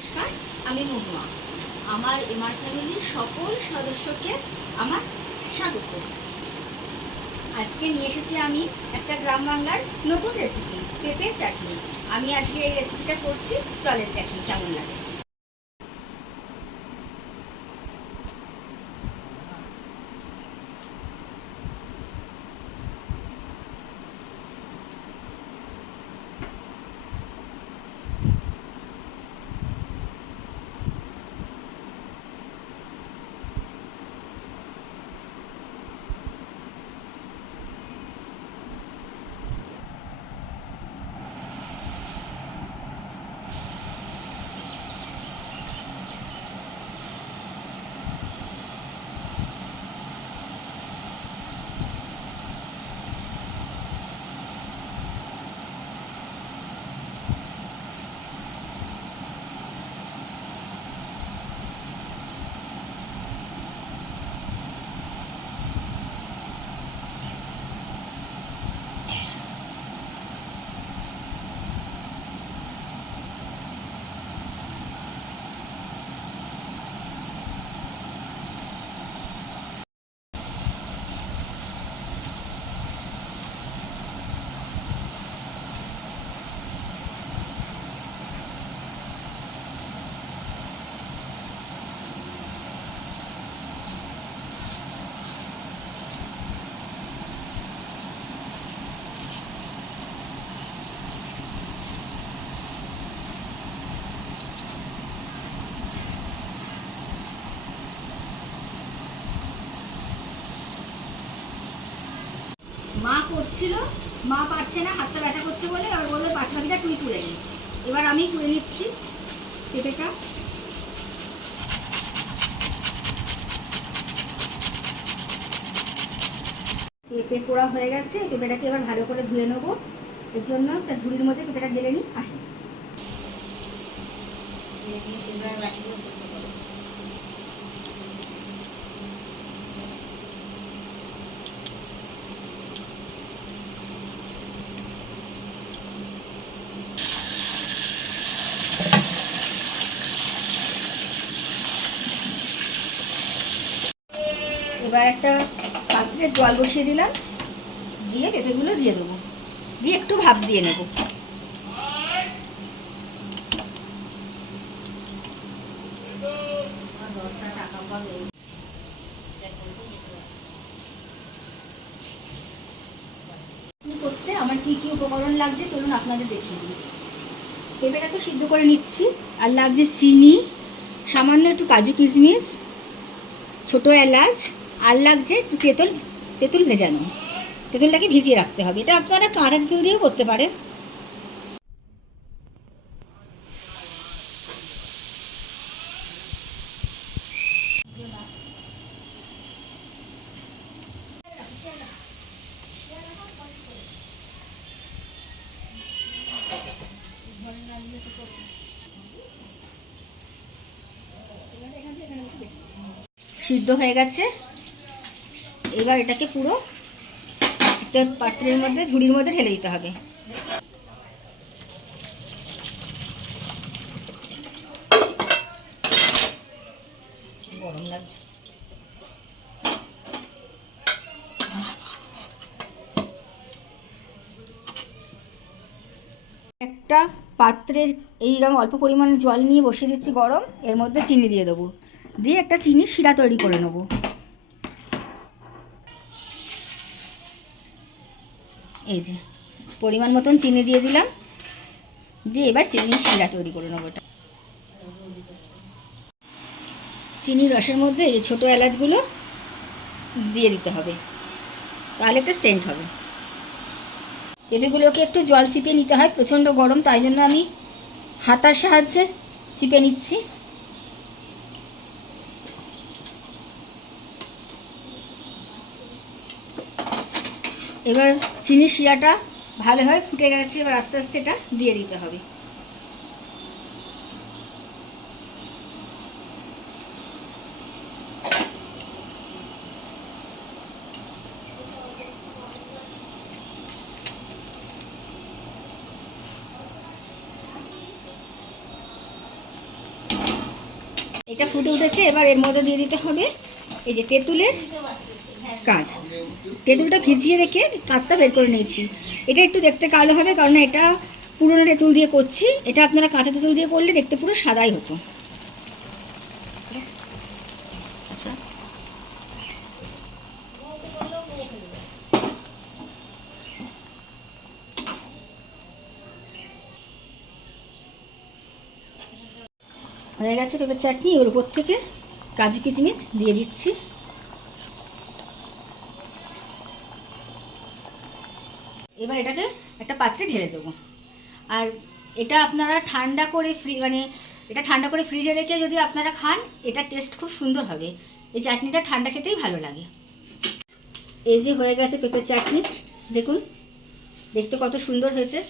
নমস্কার, আমি মহুয়া। আমার এমআর ফ্যামিলির সকল সদস্যকে আমার স্বাগত। আজকে নিয়ে এসেছি আমি একটা গ্রাম বাংলার নতুন রেসিপি, পেঁপে চাটনি। আমি আজকে এই রেসিপিটা করছি, চলেন দেখি কেমন লাগে। মা করছিল, মা পারছে না, হাতটা ব্যথা করছে বলে আবার বললো বাদবাকিটা তুই তুলে নি। এবার আমি তুলে নিচ্ছি পেঁপেটা। পেঁপে কোড়া হয়ে গেছে, পেঁপেটাকে এবার ভালো করে ধুয়ে নেবো। এর জন্য একটা ঝুড়ির মধ্যে পেঁপেটা ঢেলে নিই। আসেন, এবার একটা পাত্রে জল বসিয়ে দিলাম, দিয়ে পেঁপেগুলো দিয়ে দেবো, দিয়ে একটু ভাপ দিয়ে নেব। করতে আমার কি কি উপকরণ লাগছে চলুন আপনাদের দেখিয়ে দিই। পেঁপেটা তো সিদ্ধ করে নিচ্ছি, আর লাগছে চিনি, সামান্য একটু কাজু কিশমিশ, ছোটো এলাচ, আর লাগছে একটু তেঁতুল ভেজানো। তেঁতুলটাকে ভিজিয়ে রাখতে হবে, এটা আপনারা কাঁচা তেঁতুল দিয়েও করতে পারেন। সিদ্ধ হয়ে গেছে, এবার এটাকে পুরো একটা পাত্রের মধ্যে, ঝুড়ির মধ্যে ঢেলে দিতে হবে। গরম লাগছে। একটা পাত্রে এইরকম অল্প পরিমাণে জল নিয়ে বসিয়ে দিচ্ছি গরম, এর মধ্যে চিনি দিয়ে দেবো, দিয়ে একটা চিনির শিরা তৈরি করে নেব। এই যে পরিমাণ মতন চিনি দিয়ে দিলাম, দিয়ে এবার চিনির শিরা তৈরি করে নেবো। এটা চিনির রসের মধ্যে এই ছোটো এলাচগুলো দিয়ে দিতে হবে, তাহলে একটা সেন্ট হবে। পেঁপেগুলোকে একটু জল চিপে নিতে হয়, প্রচণ্ড গরম, তাই জন্য আমি হাতার সাহায্যে চিপে নিচ্ছি। এবার চিনির শিরাটা ভালোভাবে ফুটে গেছে, এবার আস্তে আস্তে এটা দিয়ে দিতে হবে। এটা ফুটে উঠেছে, এবার এর মধ্যে দিয়ে দিতে হবে এই যে তেঁতুলের কাঁধ। তেঁতুলটা ভিজিয়ে রেখে কাঁধটা বের করে নিয়েছি। এটা একটু দেখতে কালো হবে, কারণ এটা পুরোনো তেঁতুল দিয়ে করছি। এটা আপনারা কাঁচা তেঁতুল দিয়ে করলে দেখতে পুরো সাদাই হতো। হয়ে গেছে পেঁপের চাটনি। এবার উপর থেকে কাজু কিশমিশ দিয়ে দিচ্ছি। এবার এটাকে একটা পাত্রে ঢেলে দেবো। আর এটা আপনারা ঠান্ডা করে এটা ঠান্ডা করে ফ্রিজে রেখে যদি আপনারা খান, এটা টেস্ট খুব সুন্দর হবে। এই চাটনিটা ঠান্ডা খেতেই ভালো লাগে। এই যে হয়ে গেছে পেঁপের চাটনি, দেখুন দেখতে কত সুন্দর হয়েছে।